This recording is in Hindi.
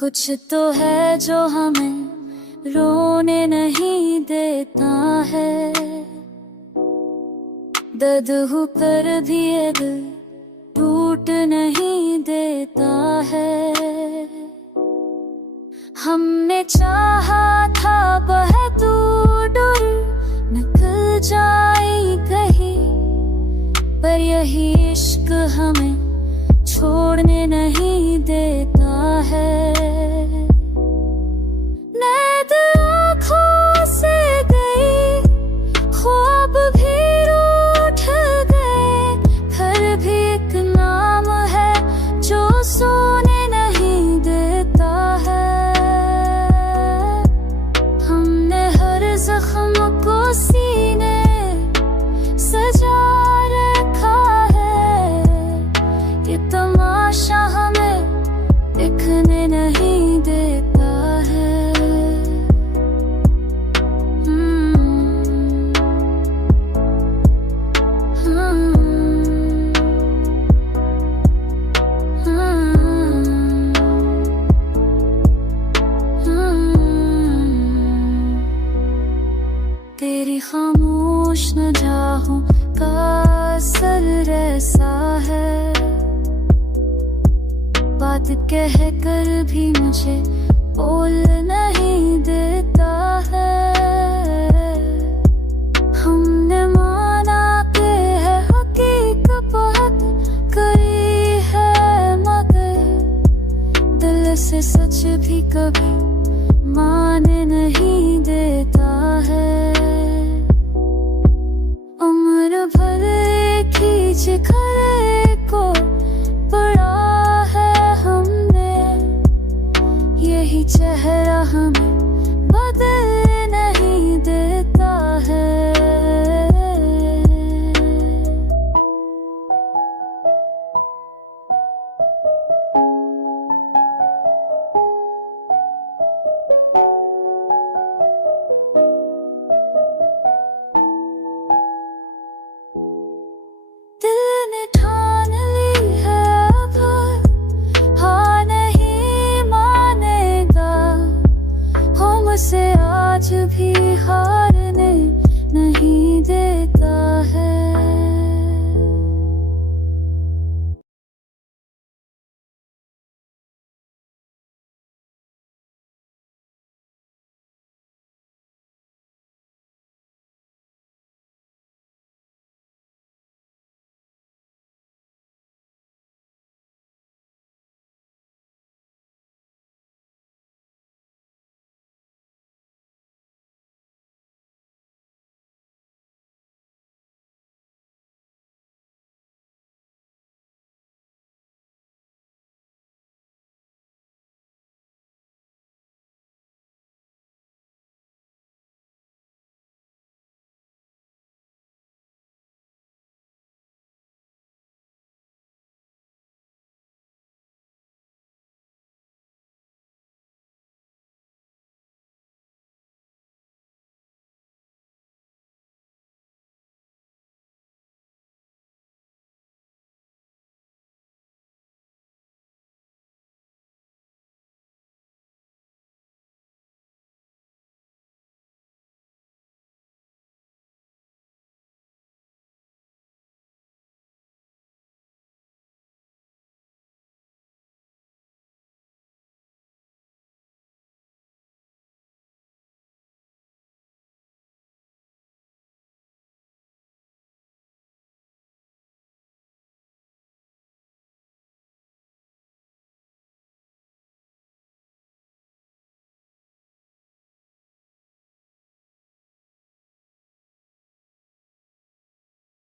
कुछ तो है जो हमें रोने नहीं देता है। दर्द हूँ पर भी ये दिल टूट नहीं देता है। हमने चाहा था बहदूर निकल जाए कहीं, पर यही इश्क हमें छोड़ने नहीं देता है। नींद आँखों से गई, ख्वाब भी रूठ गए, फिर भी एक नाम है जो सोने नहीं देता है। हमने हर जख्म को सीने सजा रखा है, ये तमाशा हमें दिखने नहीं देता है। तेरी खामोश निगाहों का असर ऐसा है, बात कह कर भी मुझे बोल नहीं देता है। हमने माना कि है हकीकत बहुत करी है, मगर दिल से सच भी कभी माने नहीं देता है। उम्र भर एक ही जिक्र को पड़ा है हमने, यही चेहरा हमें